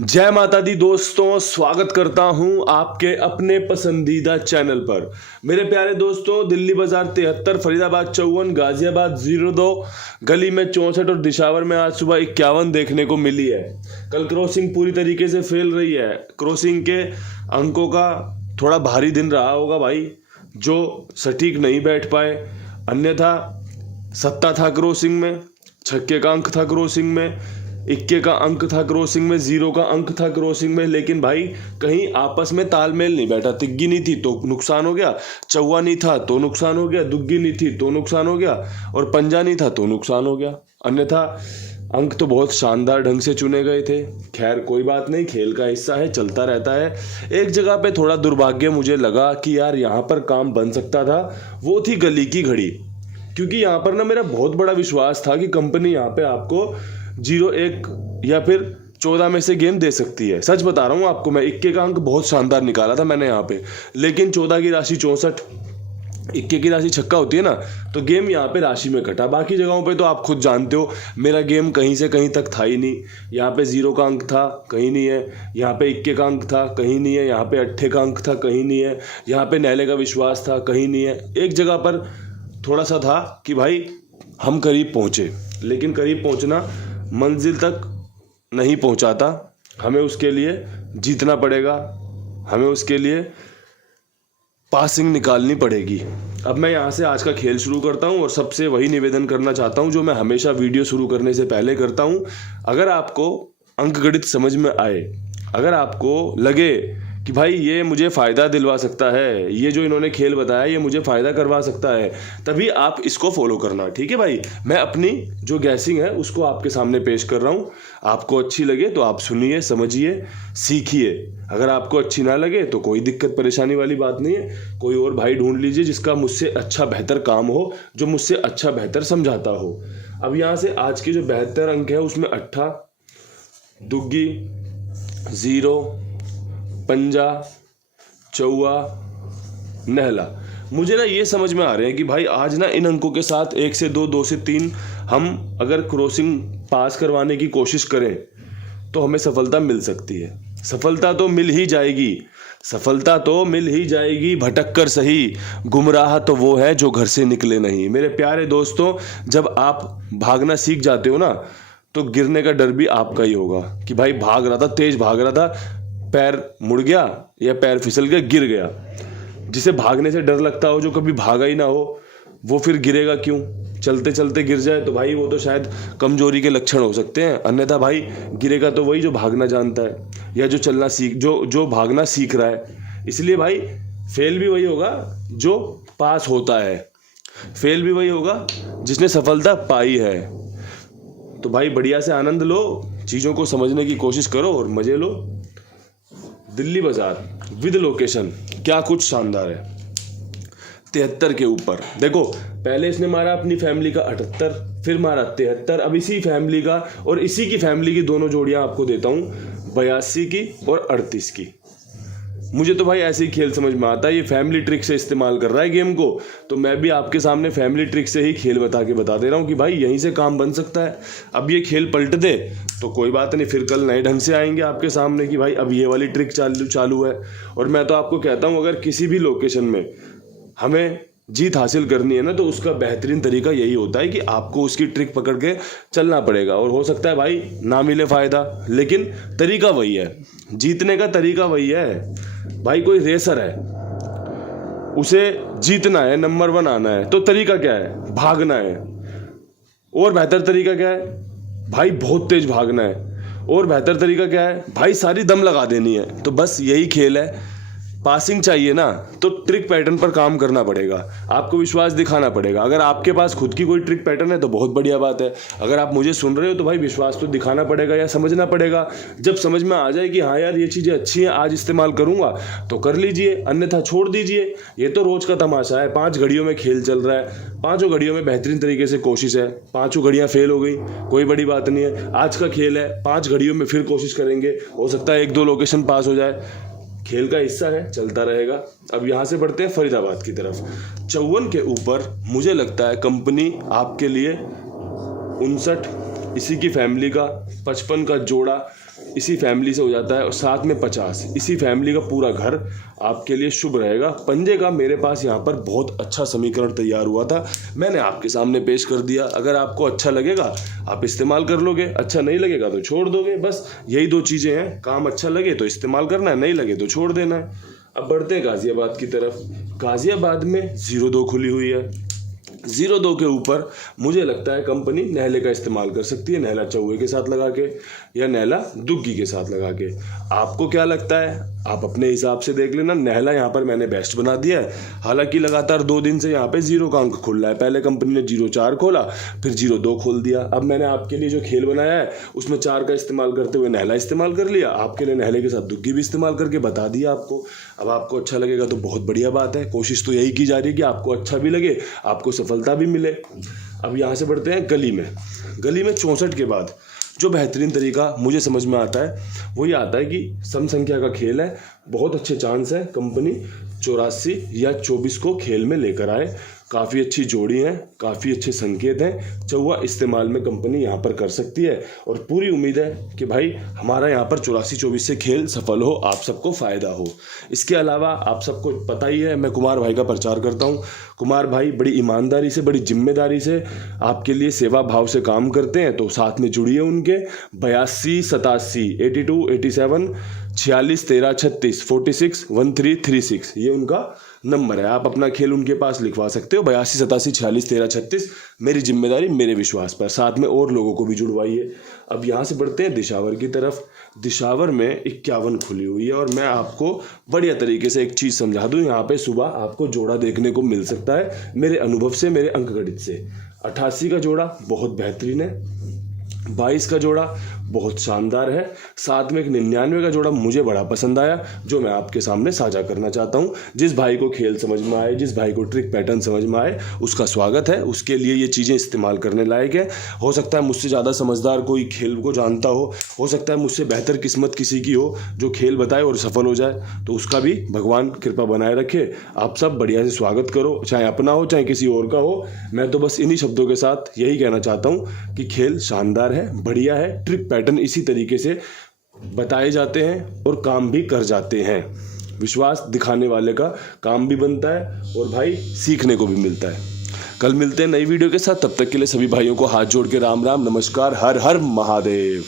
जय माता दी दोस्तों, स्वागत करता हूं आपके अपने पसंदीदा चैनल पर। मेरे प्यारे दोस्तों, दिल्ली बाजार 73, फरीदाबाद 54, गाजियाबाद 02, गली में 64 और दिशावर में आज सुबह 51 देखने को मिली है। कल क्रॉसिंग पूरी तरीके से फेल रही है। क्रॉसिंग के अंकों का थोड़ा भारी दिन रहा होगा भाई, जो सटीक नहीं बैठ पाए। अन्यथा सत्ता था क्रॉसिंग में, छक्के का अंक था क्रॉसिंग में, इक्के का अंक था क्रॉसिंग में, 0 का अंक था क्रॉसिंग में, लेकिन भाई कहीं आपस में तालमेल नहीं बैठा। तिग्गी नहीं थी तो नुकसान हो गया, चौवा नहीं था तो नुकसान हो गया, दुग्गी नहीं थी तो नुकसान हो गया, और पंजा नहीं था तो नुकसान हो गया। अन्यथा अंक तो बहुत शानदार ढंग से चुने गए थे। खैर कोई बात नहीं, खेल का हिस्सा है, चलता रहता है। एक जगह पे थोड़ा दुर्भाग्य मुझे लगा कि यार यहाँ पर काम बन सकता था, वो थी गली की घड़ी। क्योंकि यहाँ पर ना मेरा बहुत बड़ा विश्वास था कि कंपनी यहाँ पे आपको 0-1 या फिर 14 में से गेम दे सकती है। सच बता रहा हूँ आपको, मैं इक्के का अंक बहुत शानदार निकाला था मैंने यहाँ पे, लेकिन 14 की राशि 64, इक्के की राशि छक्का होती है ना, तो गेम यहाँ पे राशि में कटा। बाकी जगहों पे तो आप खुद जानते हो, मेरा गेम कहीं से कहीं तक था ही नहीं। यहाँ पे 0 का अंक था, कहीं नहीं है। यहाँ पे इक्के का अंक था, कहीं नहीं है। यहाँ पे अट्ठे का अंक था, कहीं नहीं है। यहाँ पे नैले का विश्वास था, कहीं नहीं है। एक जगह पर थोड़ा सा था कि भाई हम करीब पहुँचे, लेकिन करीब पहुँचना मंजिल तक नहीं पहुंचाता। हमें उसके लिए जीतना पड़ेगा, हमें उसके लिए पासिंग निकालनी पड़ेगी। अब मैं यहाँ से आज का खेल शुरू करता हूँ और सबसे वही निवेदन करना चाहता हूँ जो मैं हमेशा वीडियो शुरू करने से पहले करता हूँ। अगर आपको अंकगणित समझ में आए, अगर आपको लगे कि भाई ये मुझे फ़ायदा दिलवा सकता है, ये जो इन्होंने खेल बताया ये मुझे फ़ायदा करवा सकता है, तभी आप इसको फॉलो करना। ठीक है भाई, मैं अपनी जो गैसिंग है उसको आपके सामने पेश कर रहा हूँ। आपको अच्छी लगे तो आप सुनिए, समझिए, सीखिए। अगर आपको अच्छी ना लगे तो कोई दिक्कत परेशानी वाली बात नहीं है। कोई और भाई ढूंढ लीजिए जिसका मुझसे अच्छा बेहतर काम हो, जो मुझसे अच्छा बेहतर समझाता हो। अब यहाँ से आज के जो 72 अंक है उसमें अट्ठा, दुग्गी, 0, पंजा, चौवा, नहला, मुझे ना ये समझ में आ रहे हैं कि भाई आज ना इन अंकों के साथ 1 से 2, 2 से 3 हम अगर क्रॉसिंग पास करवाने की कोशिश करें तो हमें सफलता मिल सकती है। सफलता तो मिल ही जाएगी, सफलता तो मिल ही जाएगी, भटक कर सही, गुमराह तो वो है जो घर से निकले नहीं। मेरे प्यारे दोस्तों, जब आप भागना सीख जाते हो ना तो गिरने का डर भी आपका ही होगा कि भाई भाग रहा था, तेज भाग रहा था, पैर मुड़ गया या पैर फिसल गया, गिर गया। जिसे भागने से डर लगता हो, जो कभी भागा ही ना हो, वो फिर गिरेगा क्यों? चलते चलते गिर जाए तो भाई वो तो शायद कमजोरी के लक्षण हो सकते हैं। अन्यथा भाई गिरेगा तो वही जो भागना जानता है या जो चलना जो भागना सीख रहा है। इसलिए भाई फेल भी वही होगा जो पास होता है, फेल भी वही होगा जिसने सफलता पाई है। तो भाई बढ़िया से आनंद लो, चीज़ों को समझने की कोशिश करो और मजे लो। दिल्ली बाजार विद लोकेशन क्या कुछ शानदार है। 73 के ऊपर देखो, पहले इसने मारा अपनी फैमिली का 78, फिर मारा 73। अब इसी फैमिली का और इसी की फैमिली की दोनों जोड़ियां आपको देता हूं, 82 की और 38 की। मुझे तो भाई ऐसे ही खेल समझ में आता है। ये फैमिली ट्रिक से इस्तेमाल कर रहा है गेम को, तो मैं भी आपके सामने फैमिली ट्रिक से ही खेल बता दे रहा हूँ कि भाई यहीं से काम बन सकता है। अब ये खेल पलट दे तो कोई बात नहीं, फिर कल नए ढंग से आएंगे आपके सामने कि भाई अब ये वाली ट्रिक चालू है। और मैं तो आपको कहता हूँ, अगर किसी भी लोकेशन में हमें जीत हासिल करनी है ना, तो उसका बेहतरीन तरीका यही होता है कि आपको उसकी ट्रिक पकड़ के चलना पड़ेगा। और हो सकता है भाई ना मिले फ़ायदा, लेकिन तरीका वही है, जीतने का तरीका वही है। भाई कोई रेसर है, उसे जीतना है, नंबर 1 आना है, तो तरीका क्या है? भागना है। और बेहतर तरीका क्या है? भाई बहुत तेज भागना है। और बेहतर तरीका क्या है? भाई सारी दम लगा देनी है। तो बस यही खेल है। पासिंग चाहिए ना तो ट्रिक पैटर्न पर काम करना पड़ेगा, आपको विश्वास दिखाना पड़ेगा। अगर आपके पास खुद की कोई ट्रिक पैटर्न है तो बहुत बढ़िया बात है। अगर आप मुझे सुन रहे हो तो भाई विश्वास तो दिखाना पड़ेगा या समझना पड़ेगा। जब समझ में आ जाए कि हाँ यार ये चीज़ें अच्छी हैं, आज इस्तेमाल करूँगा, तो कर लीजिए, अन्यथा छोड़ दीजिए। ये तो रोज़ का तमाशा है। 5 घड़ियों में खेल चल रहा है, 5 घड़ियों में बेहतरीन तरीके से कोशिश है, 5 घड़ियाँ फेल हो गई, कोई बड़ी बात नहीं है। आज का खेल है, 5 घड़ियों में फिर कोशिश करेंगे, हो सकता है 1-2 लोकेशन पास हो जाए। खेल का हिस्सा है, चलता रहेगा। अब यहाँ से बढ़ते हैं फरीदाबाद की तरफ। 54 के ऊपर मुझे लगता है कंपनी आपके लिए 59 इसी की फैमिली का 55 का जोड़ा इसी फैमिली से हो जाता है और साथ में 50 इसी फैमिली का पूरा घर आपके लिए शुभ रहेगा। पंजे का मेरे पास यहाँ पर बहुत अच्छा समीकरण तैयार हुआ था, मैंने आपके सामने पेश कर दिया। अगर आपको अच्छा लगेगा आप इस्तेमाल कर लोगे, अच्छा नहीं लगेगा तो छोड़ दोगे। बस यही 2 चीज़ें हैं, काम अच्छा लगे तो इस्तेमाल करना है, नहीं लगे तो छोड़ देना है। अब बढ़ते हैं गाज़ियाबाद की तरफ। गाज़ियाबाद में 02 खुली हुई है। 02 के ऊपर मुझे लगता है कंपनी नहले का इस्तेमाल कर सकती है, नहला चौवे के साथ लगा के या नहला दुग्गी के साथ लगा के। आपको क्या लगता है आप अपने हिसाब से देख लेना। नहला यहाँ पर मैंने बेस्ट बना दिया है, हालांकि लगातार 2 दिन से यहाँ पे 0 का अंक खुल रहा है। पहले कंपनी ने 04 खोला, फिर 02 खोल दिया। अब मैंने आपके लिए जो खेल बनाया है उसमें 4 का इस्तेमाल करते हुए नहला इस्तेमाल कर लिया, आपके लिए नहले के साथ दुग्गी भी इस्तेमाल करके बता दिया आपको। अब आपको अच्छा लगेगा तो बहुत बढ़िया बात है, कोशिश तो यही की जा रही है कि आपको अच्छा भी लगे, आपको सफलता भी मिले। अब यहाँ से बढ़ते हैं गली में। गली में 64 के बाद जो बेहतरीन तरीका मुझे समझ में आता है वो ये आता है कि सम संख्या का खेल है, बहुत अच्छे चांस है कंपनी 84 या 24 को खेल में लेकर आए। काफ़ी अच्छी जोड़ी है, काफ़ी अच्छे संकेत हैं, चौवा इस्तेमाल में कंपनी यहाँ पर कर सकती है और पूरी उम्मीद है कि भाई हमारा यहाँ पर 84-24 से खेल सफल हो, आप सबको फ़ायदा हो। इसके अलावा आप सबको पता ही है मैं कुमार भाई का प्रचार करता हूँ। कुमार भाई बड़ी ईमानदारी से, बड़ी जिम्मेदारी से आपके लिए सेवा भाव से काम करते हैं, तो साथ में जुड़िए उनके। 82 87 82 87 46 13 36 46 1336 ये उनका नंबर है। आप अपना खेल उनके पास लिखवा सकते हो। 82 87 46 13 36 मेरी जिम्मेदारी मेरे विश्वास पर, साथ में और लोगों को भी जुड़वाइए। अब यहाँ से बढ़ते हैं दिशावर की तरफ। दिशावर में 51 खुली हुई है और मैं आपको बढ़िया तरीके से एक चीज़ समझा दूँ। यहाँ पे सुबह आपको जोड़ा देखने को मिल सकता है मेरे अनुभव से, मेरे अंकगणित से। 88 का जोड़ा बहुत बेहतरीन है, 22 का जोड़ा बहुत शानदार है, साथ में एक 99 का जोड़ा मुझे बड़ा पसंद आया, जो मैं आपके सामने साझा करना चाहता हूं। जिस भाई को खेल समझ में आए, जिस भाई को ट्रिक पैटर्न समझ में आए, उसका स्वागत है, उसके लिए ये चीज़ें इस्तेमाल करने लायक है। हो सकता है मुझसे ज़्यादा समझदार कोई खेल को जानता हो सकता है मुझसे बेहतर किस्मत किसी की हो जो खेल बताए और सफल हो जाए, तो उसका भी भगवान कृपा बनाए रखे। आप सब बढ़िया से स्वागत करो, चाहे अपना हो चाहे किसी और का हो। मैं तो बस इन्हीं शब्दों के साथ यही कहना चाहता हूँ कि खेल शानदार है, बढ़िया है, ट्रिक पैटर्न इसी तरीके से बताए जाते हैं और काम भी कर जाते हैं। विश्वास दिखाने वाले का काम भी बनता है और भाई सीखने को भी मिलता है। कल मिलते हैं नई वीडियो के साथ, तब तक के लिए सभी भाइयों को हाथ जोड़ के राम राम, नमस्कार, हर हर महादेव।